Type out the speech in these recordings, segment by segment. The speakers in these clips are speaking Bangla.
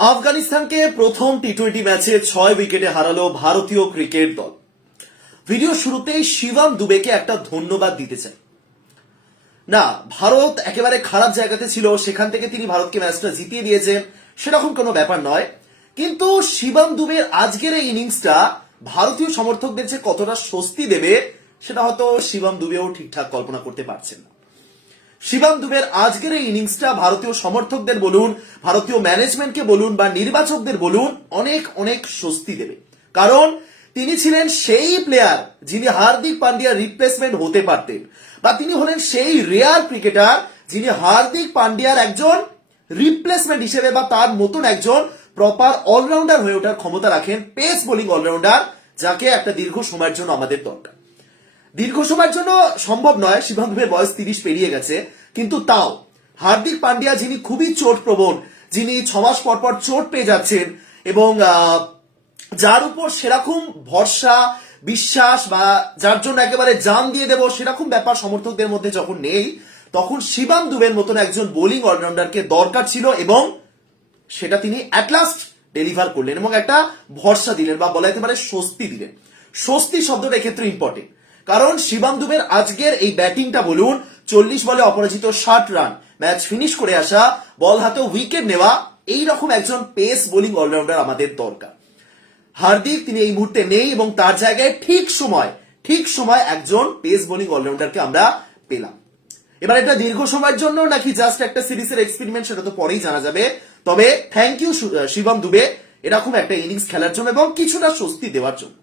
আফগানিস্তানকে প্রথম টি টোয়েন্টি ম্যাচে ছয় উইকেটে হারালো ভারতীয় ক্রিকেট দল। ভিডিও শুরুতেই শিবাম দুবেকে একটা ধন্যবাদ দিতে চাই না, ভারত একেবারে খারাপ জায়গাতে ছিল, সেখান থেকে তিনি ভারতকে ম্যাচটা জিতিয়ে দিয়েছেন, সেরকম কোনো ব্যাপার নয়। কিন্তু শিবাম দুবের আজকের এই ইনিংসটা ভারতীয় সমর্থকদের যে কতটা স্বস্তি দেবে, সেটা হয়তো শিবাম দুবেও ঠিকঠাক কল্পনা করতে পারছেন না। শিবাম দুবের আজকের এই ইনিংসটা ভারতীয় সমর্থকদের বলুন, ভারতীয় ম্যানেজমেন্টকে বলুন বা নির্বাচকদের বলুন, অনেক অনেক স্বস্তি দেবে। কারণ তিনি ছিলেন সেই প্লেয়ার যিনি হার্দিক পান্ডিয়ার রিপ্লেসমেন্ট হতে পারতেন বা তিনি হলেন সেই রেয়ার ক্রিকেটার যিনি হার্দিক পান্ডিয়ার একজন রিপ্লেসমেন্ট হিসেবে বা তার মতন একজন প্রপার অলরাউন্ডার হয়ে ওঠার ক্ষমতা রাখেন পেস বোলিং অলরাউন্ডার যাকে একটা দীর্ঘ সময়ের জন্য আমাদের দরকার। দীর্ঘ সময়ের জন্য সম্ভব নয় শিবম দুবের বয়স তিরিশ পেরিয়ে গেছে, কিন্তু তাও। হার্দিক পান্ডিয়া যিনি খুবই চোট প্রবণ, যিনি ছ মাস পর পর চোট পেয়ে যাচ্ছেন এবং যার উপর সেরকম ভরসা, বিশ্বাস বা যার জন্য একেবারে জান দিয়ে দেব সেরকম ব্যাপার সমর্থকদের মধ্যে যখন নেই, তখন শিবাম দুবের মতন একজন বোলিং অলরাউন্ডারকে দরকার ছিল এবং সেটা তিনি অ্যাট লাস্ট ডেলিভার করলেন এবং একটা ভরসা দিলেন বা বলা যেতে পারে স্বস্তি দিলেন। স্বস্তি শব্দটা এক্ষেত্রে ইম্পর্টেন্ট কারণ শিবাম দুবের আজকের এই ব্যাটিংটা বলুন, চল্লিশ বলে অপরাজিত ষাট রান। ম্যাচ ফিনিশ করে আসা, বল হাতে উইকেট নেওয়া এই রকম একজন পেস বোলিং অলরাউন্ডার আমাদের দরকার। হার্দিক, তিনি এই মুহূর্তে নেই এবং তার জায়গায় ঠিক সময় ঠিক সময় একজন পেস বোলিং অলরাউন্ডারকে আমরা পেলাম। এবার এটা দীর্ঘ সময়ের জন্য নাকি জাস্ট একটা সিরিজের এক্সপেরিমেন্ট সেটা তো পরেই জানা যাবে। তবে থ্যাংক ইউ শিবম দুবে, এরকম একটা ইনিংস খেলার জন্য এবং কিছুটা স্বস্তি দেওয়ার জন্য।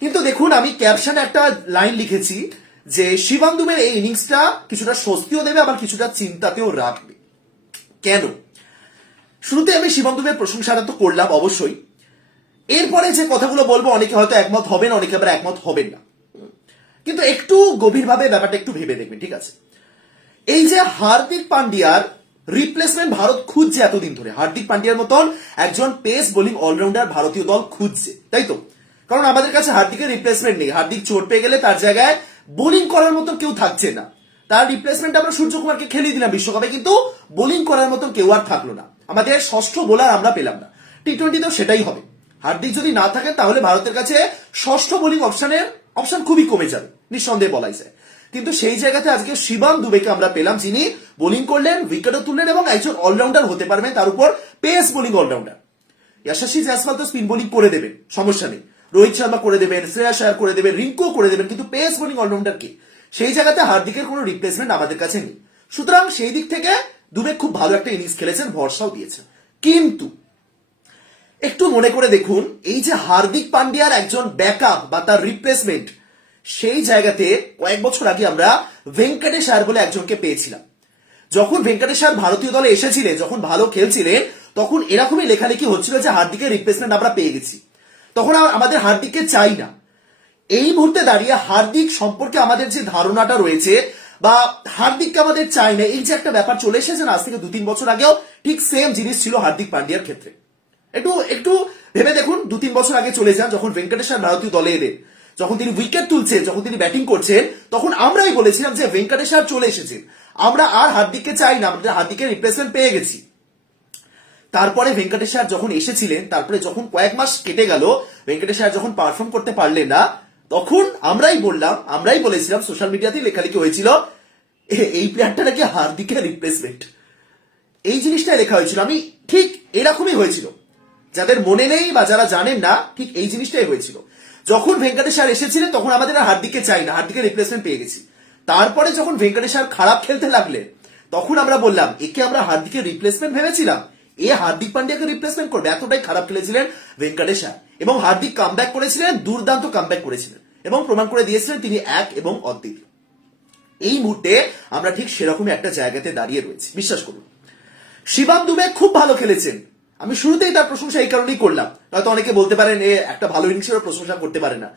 কিন্তু দেখুন, আমি ক্যাপশনে একটা লাইন লিখেছি যে শিবম দুবের এই ইনিংসটা কিছুটা স্বস্তিও দেবে, আবার কিছুটা চিন্তাতেও রাখবে। কেন? শুরুতে আমি শিবম দুবের প্রশংসাটা তো করলাম অবশ্যই। এরপরে যে কথাগুলো বলব, অনেকে হয়তো একমত হবেন, অনেকে আবার একমত হবেন না। কিন্তু একটু গভীরভাবে ব্যাপারটা একটু ভেবে দেখবেন, ঠিক আছে? এই যে হার্দিক পান্ডিয়ার রিপ্লেসমেন্ট ভারত খুঁজছে এতদিন ধরে, হার্দিক পান্ডিয়ার মতন একজন পেস বোলিং অলরাউন্ডার ভারতীয় দল খুঁজছে, তাই তো? কারণ আমাদের কাছে হার্দিকের রিপ্লেসমেন্ট নেই। হার্দিক চোট পেয়ে গেলে তার জায়গায় বোলিং করার মতো কেউ থাকছে না। তার রিপ্লেসমেন্ট আমরা সূর্যকুমারকে খেলিয়ে দিলাম বিশ্বকাপে, কিন্তু বোলিং করার মতো কেউ আর থাকল না। আমাদের ষষ্ঠ বোলার আমরা পেলাম না। টি টোয়েন্টিতেও সেটাই হবে। হার্দিক যদি না থাকেন, তাহলে ভারতের কাছে ষষ্ঠ বোলিং অপশনের অপশন খুবই কমে যাবে। নিঃসন্দেহে বলাই যায়। কিন্তু সেই জায়গাতে আজকে শিবাম দুবেকে আমরা পেলাম, যিনি বোলিং করলেন উইকেটও তুললেন এবং একজন অলরাউন্ডার হতে পারবেন, তার উপর pace bowling allrounder Yashasvi Jaiswal তো স্পিন বোলিং করে দেবেন, সমস্যা নেই। রোহিত শর্মা করে দেবেন, শ্রেয়া শায়ার করে দেবেন, রিঙ্কু করে দেবেন, কিন্তু পেস বোলিং অলরাউন্ডার কি? সেই জায়গাতে হার্দিকের কোনো রিপ্লেসমেন্ট আমাদের কাছে নেই। সুতরাং সেই দিক থেকে দুবে খুব ভালো একটা ইনিংস খেলেছেন, ভরসাও দিয়েছেন। কিন্তু একটু মনে করে দেখুন, এই যে হার্দিক পান্ডিয়ার একজন ব্যাকআপ বা তার রিপ্লেসমেন্ট সেই জায়গাতে কয়েক বছর আগে আমরা ভেঙ্কটেশ আয়ার বলে একজনকে পেয়েছিলাম। যখন ভেঙ্কটেশ আয়ার ভারতীয় দলে এসেছিলেন, যখন ভালো খেলছিলেন, তখন এরকমই লেখালেখি হচ্ছিল যে হার্দিকের রিপ্লেসমেন্ট আমরা পেয়ে গেছি। তখন আমাদের হার্দিককে চাই না। এই মুহূর্তে দাঁড়িয়ে হার্দিক সম্পর্কে আমাদের যে ধারণাটা রয়েছে বা হার্দিককে আমাদের চাই না, এই যে একটা ব্যাপার চলে এসেছে আজ থেকে দু তিন বছর আগেও ঠিক সেম জিনিস ছিল হার্দিক পান্ডিয়ার ক্ষেত্রে। একটু একটু ভেবে দেখুন দু তিন বছর আগে চলে যান, যখন ভেঙ্কটেশ্বর ভারতীয় দলে এলেন, যখন তিনি উইকেট তুলছেন, যখন তিনি ব্যাটিং করছেন, তখন আমরাই বলেছিলাম যে ভেঙ্কটেশ্বর চলে এসেছেন আমরা আর হার্দিককে চাই না আমাদের হার্দিকের রিপ্লেসমেন্ট পেয়ে গেছি। তারপরে ভেঙ্কটেশ্বর যখন এসেছিলেন, তারপরে যখন কয়েক মাস কেটে গেল, ভেঙ্কটেশ্বর যখন পারফর্ম করতে পারলেন না, তখন আমরাই বললাম, আমরাই বলেছিলাম সোশ্যাল মিডিয়াতেই লেখালেখি হয়েছিল, "এ- এই প্লেয়ারটা নাকি হার্দিকের রিপ্লেসমেন্ট এই জিনিসটা লেখা হয়েছিল। আমি ঠিক এরকমই হয়েছিল। যাদের মনে নেই বা যারা জানেন না, ঠিক এই জিনিসটাই হয়েছিল। যখন ভেঙ্কটেশ্বর এসেছিলেন, তখন আমাদের আর হার্দিককে চাই না হার্দিকের রিপ্লেসমেন্ট পেয়ে গেছি। তারপরে যখন ভেঙ্কটেশ্বর খারাপ খেলতে লাগলেন, তখন আমরা বললাম, একে আমরা হার্দিকের রিপ্লেসমেন্ট ভেবেছিলাম এ হার্দিক পান্ডিয়াকে রিপ্লেসমেন্ট করবে, এতটাই খারাপ খেলেছিলেন ভেঙ্কটেশ্বর এবং হার্দিক কামব্যাক করেছিলেন, দুর্দান্ত কামব্যাক করেছিলেন। এবং প্রমাণ করে দিয়েছিলেন তিনি এক এবং অদ্বিতীয়। এই মুহূর্তে আমরা ঠিক সেরকমই একটা জায়গাতে দাঁড়িয়ে রয়েছি। বিশ্বাস করুন। শিবাম দুবে খুব ভালো খেলেছেন। আমি শুরুতেই তার প্রশংসা এই কারণেই করলাম। হয়তো অনেকে বলতে পারেন, এ একটা ভালো ইনিংসেরও প্রশংসা করতে পারে না।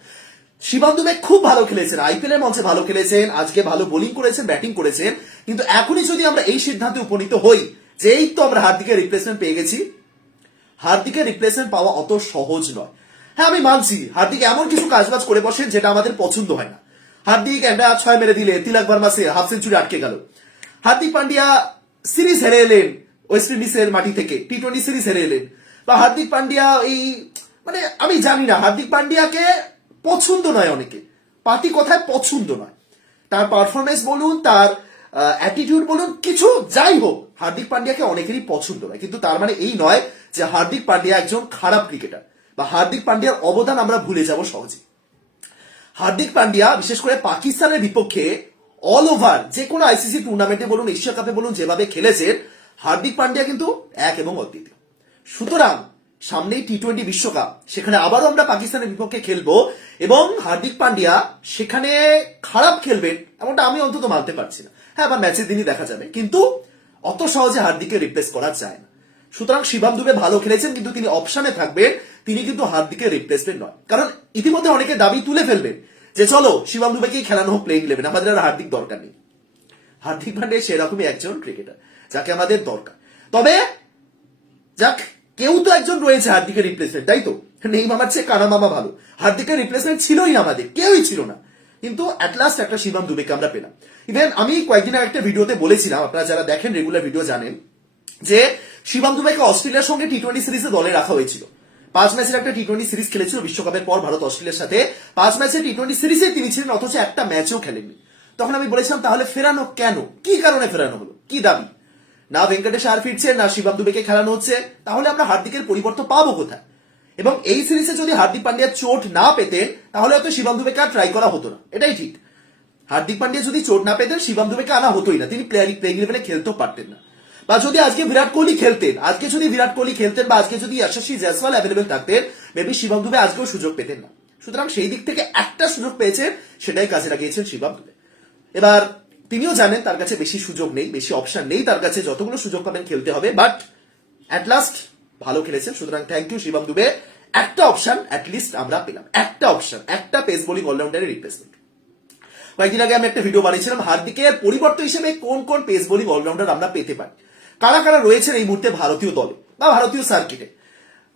শিবাম দুবে খুব ভালো খেলেছেন। আইপিএল এর মঞ্চে ভালো খেলেছেন, আজকে ভালো বোলিং করেছেন ব্যাটিং করেছেন। কিন্তু এখনই যদি আমরা এই সিদ্ধান্তে উপনীত হই যে এই তো আমরা হার্দিকের রিপ্লেসমেন্ট পেয়ে গেছি হার্দিকের রিপ্লেসমেন্ট পাওয়া অত সহজ নয়। হ্যাঁ আমি মানছি হার্দিক এমন কিছু কাজবাজ করে বসেন যেটা আমাদের পছন্দ হয় না। হার্দিক একটা ছয় মেরে দিলে তিলাক বর্মা সে হাফ সেঞ্চুরি আটকে গেল। হার্দিক পান্ডিয়া সিরিজ হেরে এলেন ওয়েস্ট ইন্ডিজের মাটি থেকে টি টোয়েন্টি সিরিজ হেরে এলেন। বা হার্দিক পান্ডিয়া এই মানে আমি জানি না, হার্দিক পান্ডিয়াকে পছন্দ নয় অনেকে। পার্টি কথায় পছন্দ নয়। তার পারফরমেন্স বলুন, তার অ্যাটিটিউড বলুন, কিছু যাই হোক হার্দিক পান্ডিয়াকে অনেকেরই পছন্দ নয়, কিন্তু তার মানে এই নয় যে হার্দিক পান্ডিয়া একজন খারাপ ক্রিকেটার বা হার্দিক পান্ডিয়ার অবদান আমরা ভুলে যাব সহজে। হার্দিক পান্ডিয়া, বিশেষ করে পাকিস্তানের বিপক্ষে অল ওভার যে কোনো আইসিসি টুর্নামেন্টে বলুন, এশিয়া কাপে বলুন, যেভাবে খেলেছেন হার্দিক পান্ডিয়া কিন্তু এক এবং অদ্বিতীয়। সুতরাং সামনেই টি টোয়েন্টি বিশ্বকাপ, সেখানে আবারও আমরা পাকিস্তানের বিপক্ষে খেলব এবং হার্দিক পান্ডিয়া সেখানে খারাপ খেলবেন, এমনটা আমি অন্তত মানতে পারছি না। হ্যাঁ বা ম্যাচের দিনই দেখা যাবে, কিন্তু অত সহজে হার্দিককে রিপ্লেস করা যায় না। সুতরাং শিবাম দুবে ভালো খেলেছেন, কিন্তু তিনি অপশনে থাকবেন, তিনি কিন্তু হার্দিকের রিপ্লেসমেন্ট নয়। কারণ ইতিমধ্যে অনেকে দাবি তুলে ফেলবেন যে, চলো, শিবাম দুবেকেই খেলানো হোক প্লেইং ইলেভেন আমাদের আর হার্দিক দরকার নেই। হার্দিক পান্ডে সেরকমই একজন ক্রিকেটার যাকে আমাদের দরকার। তবে, যাক, কেউ তো একজন রয়েছে হার্দিকের রিপ্লেসমেন্ট তাই তো? নেই মামার চেয়ে কানা মামা ভালো। হার্দিকের রিপ্লেসমেন্ট ছিলই আমাদের, কেউই ছিল না। কিন্তু অ্যাট লাস্ট একটা শিবাম দুবেকে আমরা পেলাম। ইভেন আমি কয়েকদিন আগে একটা ভিডিওতে বলেছিলাম, আপনারা যারা দেখেন রেগুলার ভিডিও জানেন, যে শিবাম দুবেকে অস্ট্রেলিয়ার সঙ্গে টি টোয়েন্টি সিরিজে দলে রাখা হয়েছিল। পাঁচ ম্যাচের একটা টি টোয়েন্টি সিরিজ খেলেছিল বিশ্বকাপের পর ভারত অস্ট্রেলিয়ার সাথে। পাঁচ ম্যাচের টি টোয়েন্টি সিরিজে তিনি ছিলেন, অথচ একটা ম্যাচও খেলেননি। তখন আমি বলেছিলাম, তাহলে ফেরানো কেন? কি কারণে ফেরানো হলো? কি দাবি? না ভেঙ্কটেশ আর ফিরছে, না শিবাম দুবেকে খেলানো হচ্ছে। তাহলে আমরা হার্দিকের পরিবর্তন পাবো কোথায়? এবং এই সিরিজে যদি হার্দিক পান্ডিয়া চোট না পেতেন, তাহলে হয়তো শিবাম দুবেকে আর ট্রাই করা হতো না। এটাই ঠিক। হার্দিক পান্ডিয়া যদি চোট না পেতেন, শিবাম দুবেকে আনা হতোই না। তিনি প্লেয়ার প্লেইং ইলেভেনে খেলতেও পারতেন না। বা যদি আজকে বিরাট কোহলি খেলতেন, আজকে যদি বিরাট কোহলি খেলতেন বা আজকে যদি যশস্বী জয়সওয়াল অ্যাভেলেবেল থাকতেন মেবি শিবাম দুবে আজকেও সুযোগ পেতেন না। সুতরাং সেই দিক থেকে একটা সুযোগ পেয়েছেন, সেটাই কাজে লাগিয়েছেন শিবাম দুবে। এবার তিনিও জানেন তার কাছে বেশি সুযোগ নেই, বেশি অপশন নেই, তার কাছে যতগুলো সুযোগ পাবেন খেলতে হবে বাট অ্যাট লাস্ট ভালো খেলেছেন। সুতরাং থ্যাংক ইউ শিবাম দুবে। একটা অপশন লিস্ট আমরা পেলাম। একটা অপশন একটা পেস বোলিং অলরাউন্ডারের রিপ্লেসমেন্ট কয়েকদিন আগে আমি একটা ভিডিও বানিয়েছিলাম হার্দিকের পরিবর্তন হিসেবে কোন কোন পেস বোলিং অলরাউন্ডার আমরা পেতে পারি? কারা কারা রয়েছেন এই মুহূর্তে ভারতীয় দলে বা ভারতীয় সার্কিটে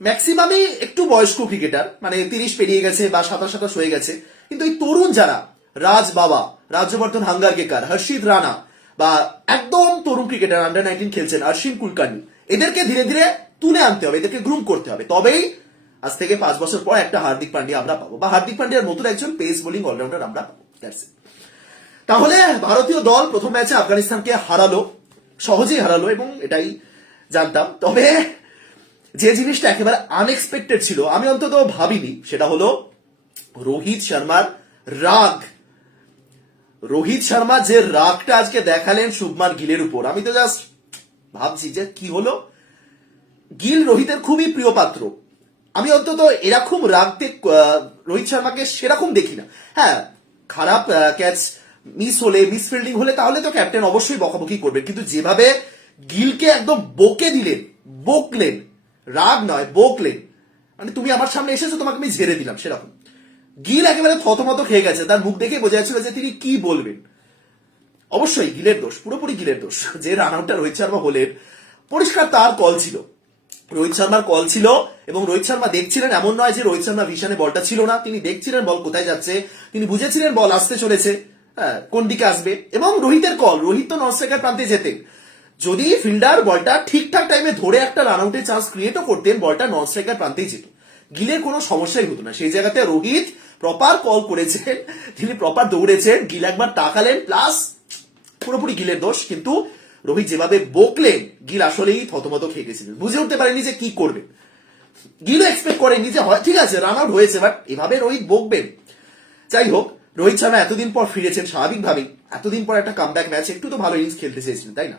ম্যাক্সিমামই একটু বয়স্ক ক্রিকেটার মানে তিরিশ পেরিয়ে গেছে বা সাতাশ সাতাশ হয়ে গেছে। কিন্তু এই তরুণ যারা, রাজ বাবা, রাজ্যবর্ধন হাঙ্গারকেকার, হর্ষিত রানা বা একদম তরুণ ক্রিকেটার আন্ডার নাইনটিন খেলছেন অশ্বিন কুলকার্নি, এদেরকে ধীরে ধীরে তুলে আনতে হবে, এদেরকে গ্রুম করতে হবে। তবেই আজ থেকে পাঁচ বছর পর একটা হার্দিক পান্ডিয়া আমরা পাবো বা হার্দিক পান্ডিয়ার মতন একজন পেস বোলিং অলরাউন্ডার আমরা পাবো। That's it. তাহলে ভারতীয় দল প্রথম ম্যাচে আফগানিস্তানকে হারালো সহজেই হারালো এবং এটাই জানতাম তবে যে জিনিসটা একেবারে আনএক্সপেক্টেড ছিল আমি অন্তত ভাবিনি সেটা হলো রোহিত শর্মার রাগ। রোহিত শর্মা যে রাগটা আজকে দেখালেন শুভমান গিলের উপর আমি তো জাস্ট ভাবছি যে কি হলো? গিল রোহিতের খুবই প্রিয় পাত্র। আমি অন্তত এরকম আহ, রোহিত শর্মাকে সেরকম দেখি না। হ্যাঁ খারাপ ক্যাচ মিস হলে মিস ফিল্ডিং হলে তাহলে তো ক্যাপ্টেন অবশ্যই বকাবকি করবে কিন্তু যেভাবে গিলকে একদম বকে দিলেন, বকলেন, রাগ নয়, বকলেন মানে তুমি আমার সামনে এসেছ, তোমাকে আমি ঝেড়ে দিলাম, সেরকম। গিল একেবারে থতমত খেয়ে গেছে, তার মুখ দেখে বোঝা যাচ্ছিল যে তিনি কি বলবেন। অবশ্যই গিলের দোষ, পুরোপুরি গিলের দোষ, যে রান আউটটা রোহিত শর্মা হলেন, পরিষ্কার তার কল ছিল। রোহিত শর্মার কল ছিল এবং রোহিত শর্মা দেখছিলেন, এমন নয় যে রোহিত শর্মা ভিশনে বলটা ছিল না, তিনি দেখছিলেন বল কোথায় যাচ্ছে, তিনি বুঝেছিলেন বল আসতে চলেছে। কোন দিকে আসবে? এবং রোহিতের কল রোহিত তো স্ট্রাইকার প্রান্তে যেতেন যদি ফিল্ডার বলটা ঠিকঠাক টাইমে ধরে একটা রান আউটের চান্স ক্রিয়েটও করতেন, বলটা নন স্ট্রাইকার প্রান্তেই যেত। গিলের কোনো সমস্যাই হতো না। সেই জায়গাতে রোহিত প্রপার কল করেছেন, তিনি প্রপার দৌড়েছেন, গিল একবার তাকালেন প্লাস পুরোপুরি গিলের দোষ, কিন্তু রোহিত যেভাবে বকলেন, গিল আসলেই থতমত খেয়ে গেছিলেন। বুঝে উঠতে পারেনি যে কি করবেন। গিলও এক্সপেক্ট করেনি যে হয়, ঠিক আছে রান আউট হয়েছে বাট এভাবে রোহিত বকবেন। যাই হোক রোহিত শর্মা এতদিন পর ফিরেছেন স্বাভাবিকভাবেই। এতদিন পর একটা কামব্যাক ম্যাচ একটু তো ভালো ইনিংস খেলতে চেয়েছিলেন তাই না?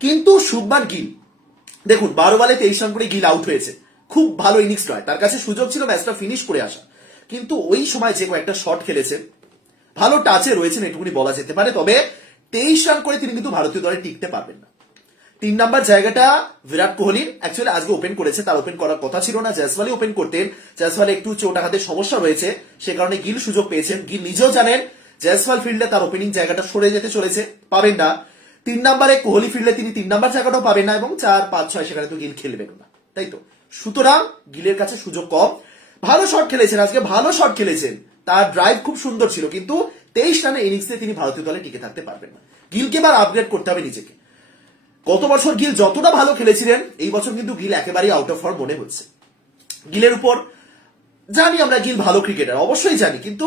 কিন্তু শুভমান গিল। দেখুন, বারো বলে তেইশ রান করে গিল আউট হয়েছে। খুব ভালো ইনিংস নয়। তার কাছে সুযোগ ছিল ম্যাচটা ফিনিশ করে আসা। কিন্তু ওই সময় যে কয়েকটা শট খেলেছেন ভালো টাচে রয়েছেন, এটুকুনি বলা যেতে পারে। তবে তেইশ রান করে তিনি কিন্তু ভারতীয় দলে টিকতে পারবেন না। তিন নাম্বার জায়গাটা বিরাট কোহলির অ্যাকচুয়ালি আজকে ওপেন করেছে, তার ওপেন করার কথা ছিল না, জয়সওয়ালই ওপেন করতেন। জয়সওয়াল একটু চোট আঘাতের সমস্যা রয়েছে, সে কারণে গিল সুযোগ পেয়েছেন। গিল নিজেও জানেন, জয়সওয়াল ফিল্ডে তার ওপেনিং জায়গাটা সরে যেতে চলেছে, পাবেন না। তিন নম্বরে কোহলি ফিল্ডে তিনি তিন নাম্বার জায়গাটাও পাবেন না, এবং চার, পাঁচ, ছয়, সেখানে তো গিল খেলবেন না। তাই তো? সুতরাং গিলের কাছে সুযোগ কম। ভালো শট খেলেছেন, আজকে ভালো শট খেলেছেন। তার ড্রাইভ খুব সুন্দর ছিল, কিন্তু তেইশ রানের ইনিংসে তিনি ভারতীয় দলে টিকে থাকতে পারবেন না। গিলকে এবার আপগ্রেড করতে হবে নিজেকে। গত বছর গিল যতটা ভালো খেলেছিলেন, এই বছর কিন্তু গিল একেবারেই আউট অফ ফর্ম মনে হচ্ছে। গিলের উপর জানি আমরা গিল ভালো ক্রিকেটার অবশ্যই জানি, কিন্তু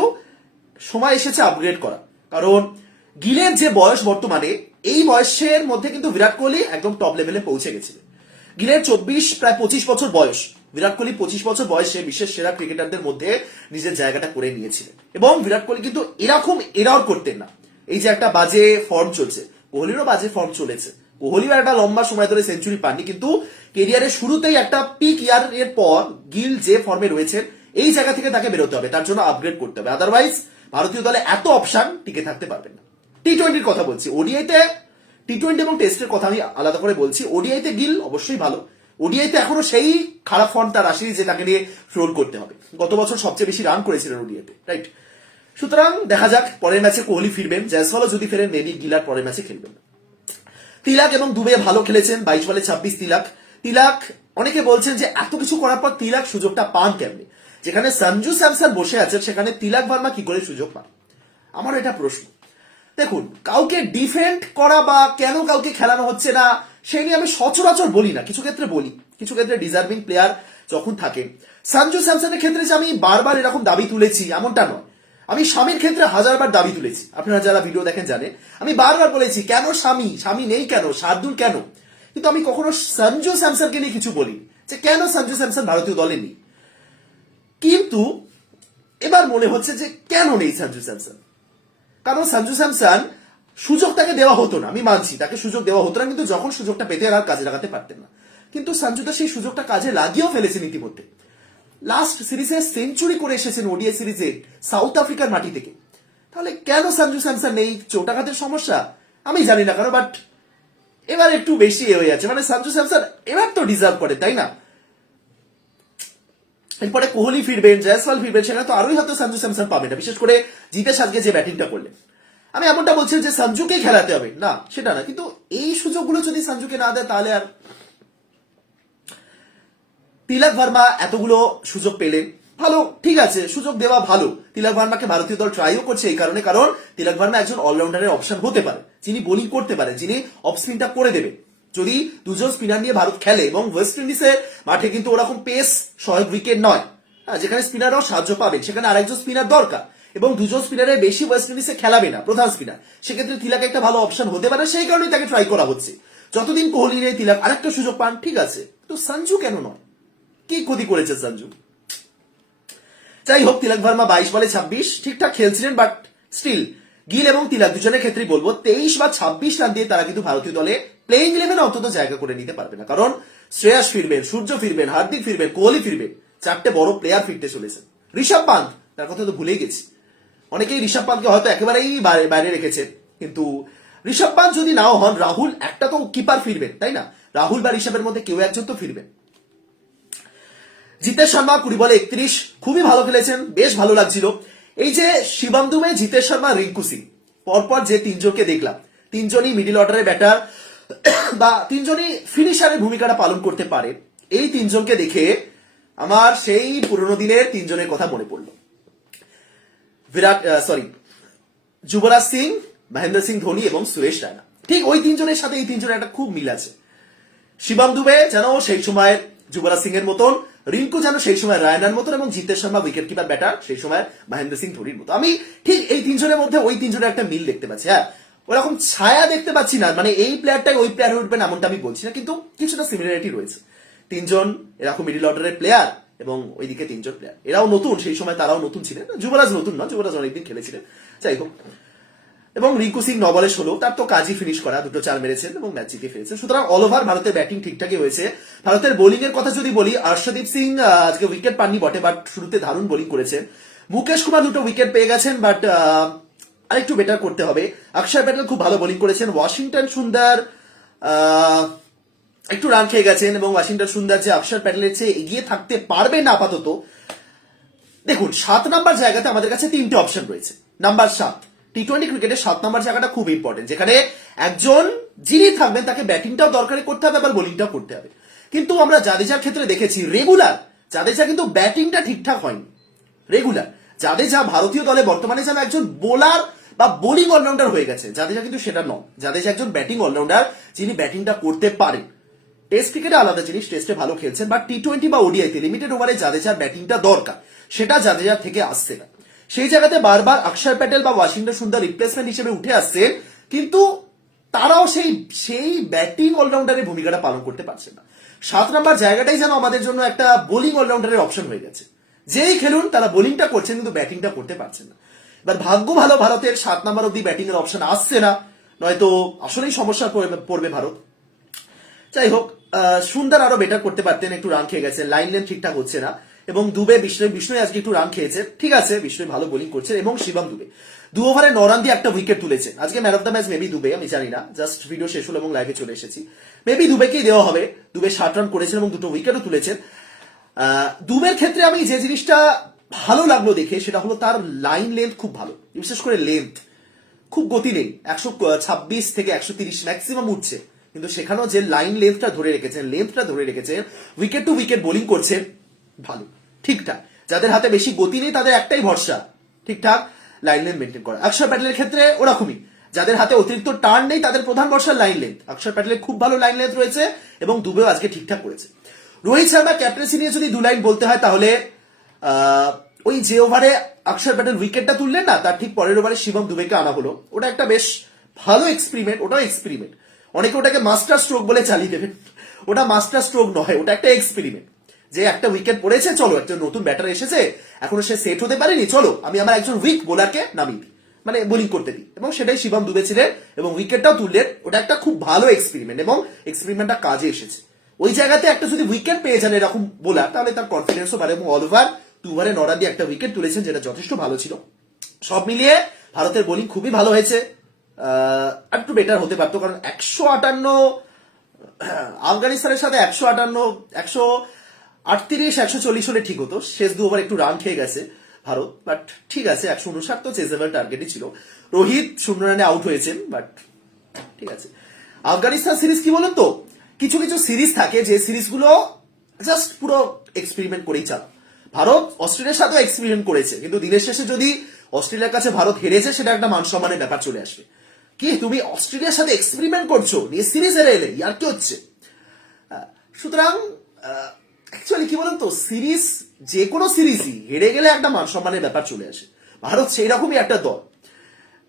সময় এসেছে আপগ্রেড করা। কারণ গিলের যে বয়স বর্তমানে, এই বয়সের মধ্যে কিন্তু বিরাট কোহলি একদম টপ লেভেলে পৌঁছে গেছিল গিলের চব্বিশ, প্রায় পঁচিশ বছর বয়স, বিরাট কোহলি পঁচিশ বছর বয়সে বিশ্বের সেরা ক্রিকেটারদের মধ্যে নিজের জায়গাটা করে নিয়েছিলেন। এবং বিরাট কোহলি কিন্তু এরকম এরাও করতেন না। এই যে একটা বাজে ফর্ম চলছে, কোহলিরও বাজে ফর্ম চলেছে। কোহলিও একটা লম্বা সময় ধরে সেঞ্চুরি পাননি, কিন্তু কেরিয়ারের শুরুতেই একটা পিক ইয়ার এর পর গিল যে ফর্মে রয়েছেন, এই জায়গা থেকে তাকে বেরোতে হবে, তার জন্য আপগ্রেড করতে হবে। আদারওয়াইজ ভারতীয় দলে এত অপশন টিকে থাকতে পারবেন না। টি টোয়েন্টির কথা বলছি ওডিআইতে টি টোয়েন্টি এবং টেস্টের কথা আমি আলাদা করে বলছি ওডিআইতে গিল অবশ্যই ভালো। ওডিআইতে এখনও সেই খারাপ ফর্ম তার আসেনি যে তাকে নিয়ে রোল করতে হবে। গত বছর সবচেয়ে বেশি রান করেছিলেন ওডিআইতে রাইট সুতরাং দেখা যাক, পরের ম্যাচে কোহলি ফিরবেন, জয়সওয়ালও যদি ফেরেন মেবি গিলার পরের ম্যাচে খেলবেন তিলাক এবং দুবে ভালো খেলেছেন, বাইশ বলে ছাব্বিশ তিলাক। তিলাক, অনেকে বলছেন যে এত কিছু করার পর তিলাক সুযোগটা পান কেমনি? যেখানে সঞ্জু স্যামসন বসে আছেন সেখানে তিলাক ভার্মা কি করে সুযোগ পান? আমার এটা প্রশ্ন। দেখুন, কাউকে ডিফেন্ড করা বা কেন কাউকে খেলানো হচ্ছে না সেই নিয়ে আমি সচরাচর বলি না, কিছু ক্ষেত্রে বলি। কিছু ক্ষেত্রে ডিজার্ভিং প্লেয়ার যখন থাকে সঞ্জু স্যামসনের ক্ষেত্রে যে আমি বারবার এরকম দাবি তুলেছি, এমনটা নয়। আমি স্বামীর ক্ষেত্রে হাজারবার দাবি তুলেছি। আপনারা যারা ভিডিও দেখেন জানেন। আমি বারবার বলেছি, কেন স্বামী? স্বামী নেই কেন? শার্দুল কেন? কিন্তু আমি কখনো সঞ্জু স্যামসনকে নিয়ে কিছু বলি যে কেন সঞ্জু স্যামসন ভারতীয় দলে নেই। কিন্তু এবার মনে হচ্ছে যে কেন নেই সঞ্জু স্যামসন? কারণ সঞ্জু স্যামসন সুযোগ তাকে দেওয়া হতো না, আমি মানছি, তাকে সুযোগ দেওয়া হতো না, কিন্তু যখন সুযোগটা পেতে আর কাজে লাগাতে পারতেন না। কিন্তু সঞ্জু তো সেই সুযোগটা কাজে লাগিয়েও ফেলেছেন ইতিমধ্যে। লাস্ট সিরিজে সেঞ্চুরি করে এসেছেন ওডিআই সিরিজে সাউথ আফ্রিকার মাটি থেকে। তাহলে কেন সঞ্জু স্যামসন নেই? চোটাঘাতের সমস্যা? আমি জানি না কেন বাট এবার একটু বেশি হয়ে যাচ্ছে। মানে সঞ্জু স্যামসন এবার তো ডিজার্ভ করে, তাই না? এরপরে কোহলি ফিরবেন, জয়সওয়াল ফিরবেন, সেখানে তো আরোই হয়তো সঞ্জু স্যামসন পাবে না। বিশেষ করে জিতেশ আজকে যে ব্যাটিংটা করলেন। আমি এমনটা বলছি যে সঞ্জুকে খেলাতে হবে। না, সেটা না। কিন্তু এই সুযোগগুলো যদি সঞ্জুকে না দেয়, তাহলে আর তিলক ভার্মা এতগুলো সুযোগ পেলেন। ভালো ঠিক আছে সুযোগ দেওয়া ভালো। তিলক ভার্মাকে ভারতীয় দল ট্রাইও করছে এই কারণে কারণ তিলক ভার্মা একজন অলরাউন্ডারের অপশন হতে পারে। যিনি বোলিং করতে পারে যিনি অফ করে দেবে। যদি দুজন স্পিনার নিয়ে ভারত খেলে এবং ওয়েস্ট ইন্ডিজের মাঠে কিন্তু ওরকম পেস সহায়ক উইকেট নয় হ্যাঁ, যেখানে স্পিনাররাও সাহায্য পাবেন সেখানে আরেকজন স্পিনার দরকার। এবং দুজন স্পিনারের বেশি ওয়েস্ট ইন্ডিজে খেলাবে না প্রধান স্পিনার সেক্ষেত্রে তিলাক একটা ভালো অপশন হতে পারে সেই কারণেই তাকে ট্রাই করা হচ্ছে। যতদিন কোহলি নেই তিলাক আরেকটা সুযোগ পান ঠিক আছে। তো সঞ্জু কেন নয়? কি ক্ষতি করেছে সঞ্জু যাই হোক, তিলক ভার্মা বাইশ বলে ছাব্বিশ। ঠিকঠাক খেলছিলেন বাট স্টিল গিল এবং তিলক দুজনের ক্ষেত্রেই বলব, তেইশ বা ছাব্বিশ রান দিয়ে তারা কিন্তু ভারতীয় দলে প্লেইং ইলেভেন অন্তত জায়গা করে নিতে পারবে না। কারণ শ্রেয়াস ফিরবেন, সূর্য ফিরবেন, হার্দিক ফিরবেন, কোহলি ফিরবেন, চারটে বড় প্লেয়ার ফিরতে চলেছেন। ঋষভ পান্ত, তার কথা তো ভুলেই গেছি। অনেকেই ঋষভ পান্তকে হয়তো একেবারেই বাইরে- রেখেছে, কিন্তু ঋষভ পান্ত যদি নাও হন, রাহুল একটা তো কিপার ফিরবেন, তাই না? রাহুল বা ঋষভের মধ্যে কেউ একজন তো ফিরবেন। জিতেশ শর্মা কুড়ি বলে একত্রিশ। খুবই ভালো খেলেছেন, বেশ ভালো লাগছিল। এই যে শিবম দুবে জিতেশ শর্মা, রিঙ্কু সিং। পরপর যে তিনজনকে দেখলাম, তিনজনই মিডিল অর্ডারের ব্যাটার বা তিনজনই ফিনিশারের ভূমিকাটা পালন করতে পারে। এই তিনজনকে দেখে আমার সেই পুরনো দিনের তিনজনের কথা মনে পড়ল। বিরাট সরি যুবরাজ সিং, মহেন্দ্র সিং ধোনি এবং সুরেশ রায়না। ঠিক ওই তিনজনের সাথে এই তিনজনের একটা খুব মিল আছে। শিবাম দুবে যেন সেই সময় যুবরাজ সিং এর মতন রিঙ্কু যেন সেই সময় রায়নার মতন এবং Jitesh Sharma wicket keeper batter সেই সময় মহেন্দ্র সিং ধোনির মতো। আমি ঠিক এই তিনজনের মধ্যে ওই তিনজনের একটা মিল দেখতে পাচ্ছি হ্যাঁ। ওরকম ছায়া দেখতে পাচ্ছি না মানে এই প্লেয়ারটাই ওই প্লেয়ার হয়ে উঠবেন এমনটা আমি বলছি না, কিন্তু কিছুটা সিমিলারিটি রয়েছে। তিনজন এরকম মিডিল অর্ডারের প্লেয়ার এবং ওইদিকে তিনজন প্লেয়ার এরাও নতুন, সেই সময় তারাও নতুন ছিলেন। যুবরাজ নতুন না, যুবরাজ অনেকদিন খেলেছিলেন। যাই হোক। এবং রিঙ্কু সিং নবলে ষোলো। তার তো কাজই ফিনিশ করা, দুটো চার মেরেছেন এবং ম্যাচ জিতে ফিরেছেন সুতরাং অল ওভার ভারতের ব্যাটিং ঠিকঠাকই হয়েছে। ভারতের বোলিং এর কথা যদি বলি হর্ষদীপ সিং আজকে উইকেট পাননি, বটে বাট শুরুতে দারুণ বোলিং করেছেন। মুকেশ কুমার দুটো উইকেট পেয়ে গেছেন বাট আরেকটু বেটার করতে হবে। অক্ষয় প্যাটেল খুব ভালো বোলিং করেছেন। ওয়াশিংটন সুন্দর একটু রান খেয়ে গেছেন এবং ওয়াশিংটন সুন্দর যে অক্ষর প্যাটেলের চেয়ে এগিয়ে থাকতে পারবে না আপাতত। দেখুন, সাত নাম্বার জায়গাতে আমাদের কাছে তিনটে অপশন রয়েছে। নাম্বার সাত টি টোয়েন্টি ক্রিকেটের সাত নম্বর জায়গাটা খুব ইম্পর্টেন্ট যেখানে একজন যিনি থাকবেন তাকে ব্যাটিংটাও দরকারি করতে হবে, আবার বোলিংটাও করতে হবে। কিন্তু আমরা জাদেজার ক্ষেত্রে দেখেছি রেগুলার জাদেজা কিন্তু ব্যাটিংটা ঠিকঠাক হয়নি। রেগুলার জাদেজা ভারতীয় দলে বর্তমানে যেন একজন বোলার বা বোলিং অলরাউন্ডার হয়ে গেছে, জাদেজা কিন্তু সেটা নয়। জাদেজা একজন ব্যাটিং অলরাউন্ডার যিনি ব্যাটিংটা করতে পারেন টেস্ট ক্রিকেটে আলাদা জিনিস টেস্টে ভালো খেলছেন, বা টি টোয়েন্টি বা ওডিআইতে লিমিটেড ওভারে জাদেজার ব্যাটিংটা দরকার, সেটা জাদেজার থেকে আসছে না। সেই জায়গাতে বারবার অক্ষর প্যাটেল বা ওয়াশিংটন সুন্দর রিপ্লেসমেন্ট হিসেবে উঠে আসছেন কিন্তু তারাও সেই সেই ব্যাটিং অলরাউন্ডারের ভূমিকাটা পালন করতে পারছে না। সাত নাম্বার জায়গাটাই যেন আমাদের জন্য একটা বোলিং অলরাউন্ডারের অপশন হয়ে গেছে। যেই খেলুন, তারা বোলিংটা করছেন, কিন্তু ব্যাটিংটা করতে পারছেন না। এবার ভাগ্য ভালো, ভারতের সাত নাম্বার অব্দি ব্যাটিং এর অপশন আসছে না, নয়তো আসলেই সমস্যা পড়বে- ভারত। যাই হোক সুন্দর আরও বেটার করতে পারতেন, একটু রান খেয়ে গেছে লাইন লেন ঠিকঠাক হচ্ছে না। এবং দুবে বিষ্ণু বিষ্ণু আজকে একটু রান খেয়েছে। ঠিক আছে বিষ্ণু ভালো বোলিং করছে এবং শিবম দুবে। দু ওভারে নরান দিয়ে একটা উইকেট তুলেছে। আজকে man of the match maybe Dube, আমি জানি না। জাস্ট ভিডিও শেষ হলো এবং লাইভে চলে এসেছি। মেবি দুবেকেই দেওয়া হবে। দুবে ষাট রান করেছেন এবং দুটো উইকেটও তুলেছেন। দুবের ক্ষেত্রে আমি যে জিনিসটা ভালো লাগল দেখে, সেটা হলো তার লাইন লেন্থ খুব ভালো। বিশেষ করে লেন্থ খুব গতি নেই। একশো ছাব্বিশ থেকে একশো তিরিশ ম্যাক্সিমাম উঠছে। কিন্তু সেখানেও যে লাইন লেন্থটা ধরে রেখেছেন লেন্থটা ধরে রেখেছেন উইকেট টু উইকেট বোলিং করছেন, ভালো। ঠিকঠাক যাদের হাতে বেশি গতি নেই, তাদের একটাই ভরসা। ঠিকঠাক লাইন লেন্থ মেনটেন করা। অক্ষর প্যাটেলের ক্ষেত্রে ওরকমই। যাদের হাতে অতিরিক্ত টার্ন নেই, তাদের প্রধান ভরসা লাইন লেন্থ অক্ষর প্যাটেলের খুব ভালো লাইন লেন্থ রয়েছে এবং দুবেও আজকে ঠিকঠাক করেছে। রোহিত শর্মা ক্যাপ্টেন্সি নিয়ে যদি দু লাইন বলতে হয়, তাহলে ওই যে ওভারে অক্ষর প্যাটেল উইকেটটা তুললেন না, তার ঠিক পরের ওভারে শিবম দুবেকে আনা হলো। ওটা একটা বেশ ভালো এক্সপেরিমেন্ট ওটাও এক্সপেরিমেন্ট অনেকে ওটাকে মাস্টার স্ট্রোক বলে চালিয়ে দেবেন ওটা মাস্টার স্ট্রোক নয়, ওটা একটা এক্সপেরিমেন্ট যে একটা উইকেট পড়েছে, চলো একজন নতুন ব্যাটার এসেছে, এখনও সে সেট হতে পারেনি, চলো, আমি আমার একজন উইক বোলারকে নামিয়ে দিই। মানে বোলিং করতে দিই। এবং সেটাই শিবম দুবে ছিলেন, এবং উইকেটটাও তুললেন, ওটা একটা খুব ভালো এক্সপেরিমেন্ট এবং এক্সপেরিমেন্টটা কাজে এসেছে। ওই জায়গাতে একটা যদি উইকেট পেয়ে যান এরকম বোলার তাহলে তার কনফিডেন্সও বাড়ে, এবং অল ওভার দু ওভারে নড়া দিয়ে একটা উইকেট তুলেছেন, যেটা যথেষ্ট ভালো ছিল। সব মিলিয়ে ভারতের বোলিং খুবই ভালো হয়েছে। একটু বেটার হতে পারতো, কারণ একশো আটান্ন আফগানিস্তানের সাথে একশো আটান্ন, একশো আটত্রিশ, একশো চল্লিশ হলে ঠিক হতো। শেষ দু ওভার একটু রান খেয়ে গেছে ভারত বাট ঠিক আছে, একশো উনষাট তো চেজেবল টার্গেটই ছিল। রোহিত শূন্য রানে আউট হয়েছেন বাট ঠিক আছে। আফগানিস্তান সিরিজ কি বলুন তো? কিছু কিছু সিরিজ থাকে, যে সিরিজগুলো জাস্ট পুরো এক্সপেরিমেন্ট করেই চালাও ভারত অস্ট্রেলিয়ার সাথেও এক্সপেরিমেন্ট করেছে, কিন্তু দিনের শেষে যদি অস্ট্রেলিয়ার কাছে ভারত হেরেছে, সেটা একটা মান সম্মানের ব্যাপার চলে আসবে। কি, তুমি অস্ট্রেলিয়ার সাথে এক্সপেরিমেন্ট করছ? নিয়ে সিরিজ হেরে এলে, ইয়ার কি হচ্ছে? সুতরাং অ্যাকচুয়ালি কি বলুন তো, সিরিজ যে কোনো সিরিজই হেরে গেলে একটা মান সম্মানের ব্যাপার চলে আসে। ভারত সেই রকমই একটা দল।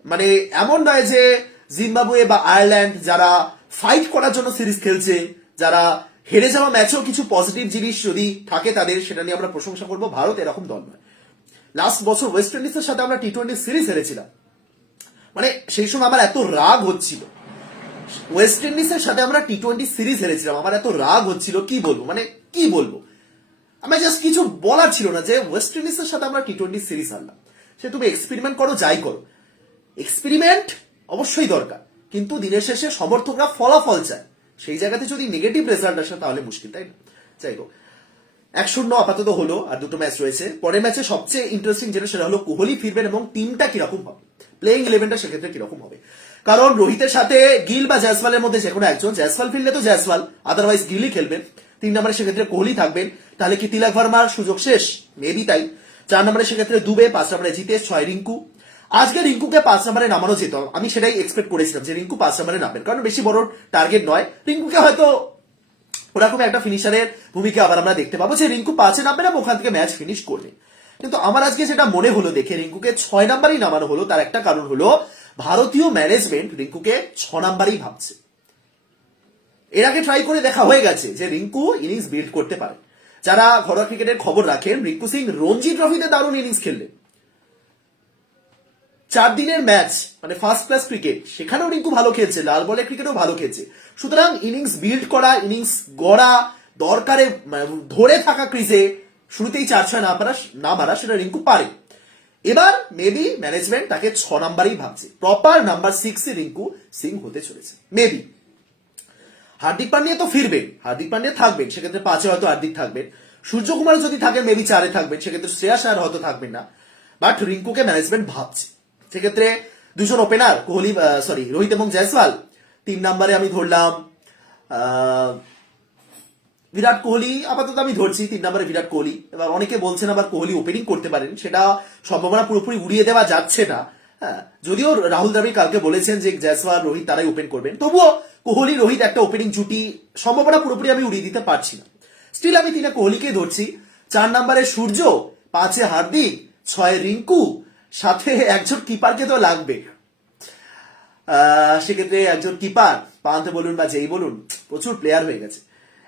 মানে এমন নয় যে জিম্বাবুয়ে বা আয়ারল্যান্ড যারা ফাইট করার জন্য সিরিজ খেলছে, যারা হেরে যাওয়া ম্যাচেও কিছু পজিটিভ জিনিস যদি থাকে তাদের, সেটা নিয়ে আমরা প্রশংসা করব। ভারত এরকম দল নয়। লাস্ট বছর ওয়েস্ট ইন্ডিজের সাথে আমরা টি টোয়েন্টি সিরিজ হেরেছিলাম। মানে সেই সময় আমার এত রাগ হচ্ছিল। ওয়েস্ট ইন্ডিজের সাথে আমরা টি টোয়েন্টি সিরিজ হেরেছিলাম। আমার এত রাগ হচ্ছিল, কি বলব? মানে কি বলব? আমার জাস্ট কিছু বলার ছিল না যে ওয়েস্ট ইন্ডিজের সাথে আমরা টি টোয়েন্টি সিরিজ হারলাম। সে তুমি এক্সপেরিমেন্ট করো, যাই করো। এক্সপেরিমেন্ট অবশ্যই দরকার, কিন্তু দিনের শেষে সমর্থকরা ফলাফল চায়। সেই জায়গাতে যদি নেগেটিভ রেজাল্ট আসে, তাহলে মুশকিল, তাই না? যাই হোক। এক শূন্য আপাতত হলো, আর দুটো ম্যাচ রয়েছে। পরের ম্যাচে সবচেয়ে ইন্টারেস্টিং যেটা, সেটা হলো কোহলি ফিরবেন এবং টিমটা কীরকম হবে? প্লেইং ইলেভেনটা সেক্ষেত্রে কীরকম হবে? কারণ রোহিতের সাথে গিল বা জয়সওয়ালের মধ্যে যে কোনো একজন, জয়সওয়াল ফিরলে তো জয়সওয়াল আদারওয়াইজ গিলই খেলবেন তিন নম্বরে সেক্ষেত্রে কোহলি থাকবেন, তাহলে কি তিলক ভার্মার সুযোগ শেষ? মেবি তাই। চার নম্বরে সেক্ষেত্রে দুবে, পাঁচ নম্বরে জিতেশ ছয় রিঙ্কু। আজকে রিঙ্কুকে পাঁচ নম্বরে নামানো যেত। আমি সেটাই এক্সপেক্ট করেছিলাম যে রিঙ্কু পাঁচ নম্বরে নামবেন, কারণ বেশি বড় টার্গেট নয়। রিঙ্কুকে হয়তো ওরকম একটা ফিনিশারের ভূমিকা আবার আমরা দেখতে পাবো যে রিঙ্কু পাঁচে নামবে না, ওখান থেকে ম্যাচ ফিনিশ করবে। কিন্তু আমার আজকে যেটা মনে হলো দেখে রিঙ্কুকে ছয় নাম্বারই নামানো হলো, তার একটা কারণ হলো ভারতীয় ম্যানেজমেন্ট রিঙ্কুকে ছ নাম্বারই ভাবছে। এর আগে ট্রাই করে দেখা হয়ে গেছে যে রিঙ্কু ইনিংস বিল্ড করতে পারে। যারা ঘরোয়া ক্রিকেটের খবর রাখেন, রিঙ্কু সিং রঞ্জি ট্রফিতে দারুণ ইনিংস খেললেন চার দিনের ম্যাচ মানে ফার্স্ট ক্লাস ক্রিকেট সেখানেও রিঙ্কু ভালো খেলছে, লাল বলের ক্রিকেটও ভালো খেলছে। সুতরাং ইনিংস বিল্ড করা ইনিংস গড়া, দরকারে মানে ধরে থাকা ক্রিজে শুরুতেই চার ছয় না পারা, না মারা সেটা রিঙ্কু পারে। এবার মেবি ম্যানেজমেন্ট তাকে ছ নাম্বারই ভাবছে। Proper number six Rinku Singh হতে চলেছে। মেবি হার্দিক পান্ডিয়া তো ফিরবেন হার্দিক পান্ডিয়া থাকবেন সেক্ষেত্রে পাঁচে হয়তো হার্দিক থাকবেন সূর্যকুমার যদি থাকেন মেবি চারে থাকবেন সেক্ষেত্রে শ্রেয়াস আর হয়তো থাকবেন না। বাট রিঙ্কুকে ম্যানেজমেন্ট ভাবছে। সেক্ষেত্রে দুজন ওপেনার কোহলি সরি রোহিত এবং জয়সওয়াল, তিন নাম্বারে আমি ধরলাম বিরাট কোহলি, আপাতত আমি ধরছি, তিন নম্বরে বিরাট কোহলি। এবার অনেকে বলছেন আবার কোহলি ওপেনিং করতে পারেন, সেটা সম্ভাবনা পুরোপুরি উড়িয়ে দেওয়া যাচ্ছে না। হ্যাঁ যদিও রাহুল দ্রাবিড় কালকে বলেছেন যে জয়সওয়াল, রোহিত তারাই ওপেন করবেন, তবুও কোহলি, রোহিত একটা ওপেনিং জুটি সম্ভাবনা পুরোপুরি আমি উড়িয়ে দিতে পারছি না। স্টিল আমি তিনে কোহলিকেই ধরছি। চার নম্বরে সূর্য, পাঁচে হার্দিক, ছয় রিঙ্কু, সাথে একজন কিপারকে তো লাগবে। সেক্ষেত্রে একজন কিপার পান্ত বলুন বা যেই বলুন, প্রচুর প্লেয়ার হয়ে গেছে।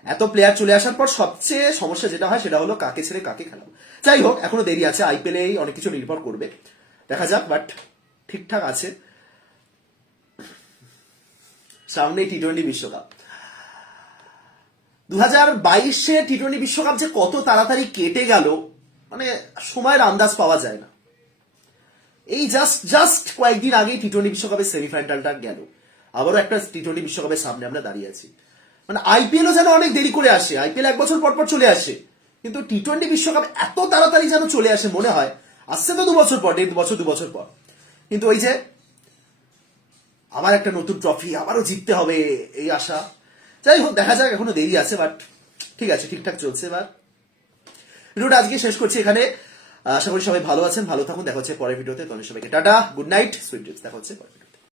এত প্লেয়ার চলে আসার পর সবচেয়ে সমস্যা যেটা হয় সেটা হলো কাকে ছেড়ে কাকে খেলাবো। যাই হোক, এখনও দেরি আছে আইপিএলেই অনেক কিছু নির্ভর করবে। দেখা যাক বাট ঠিকঠাক আছে। সামনে টি টোয়েন্টি বিশ্বকাপ। দু হাজার বাইশে টি টোয়েন্টি বিশ্বকাপ যে কত তাড়াতাড়ি কেটে গেল মানে সময়ের আন্দাজ পাওয়া যায় না। এই জাস্ট জাস্ট কয়েকদিন আগেই টি টোয়েন্টি বিশ্বকাপের সেমিফাইনালটা গেল। আবারও একটা টি টোয়েন্টি বিশ্বকাপের সামনে আমরা দাঁড়িয়ে আছি। মানে আইপিএলও যেন অনেক দেরি করে আসে। আইপিএল এক বছর পর পর চলে আসে। কিন্তু টি টোয়েন্টি বিশ্বকাপ এত তাড়াতাড়ি যেন চলে আসে মনে হয়, আসছে তো দু বছর পর, দেড় বছর, দু বছর পর। কিন্তু ওই যে আবার একটা নতুন ট্রফি আবারও জিততে হবে এই আশা। যাই হোক, দেখা যাক, এখনও দেরি আছে বাট ঠিক আছে, ঠিকঠাক চলছে এবার ভিডিওটা আজকে শেষ করছি এখানে। আশা করি সবাই ভালো আছেন, ভালো থাকুন, দেখা হচ্ছে পরের ভিডিওতে। তোমাদের সবাইকে tata good night sweet dreams দেখা হচ্ছে পরে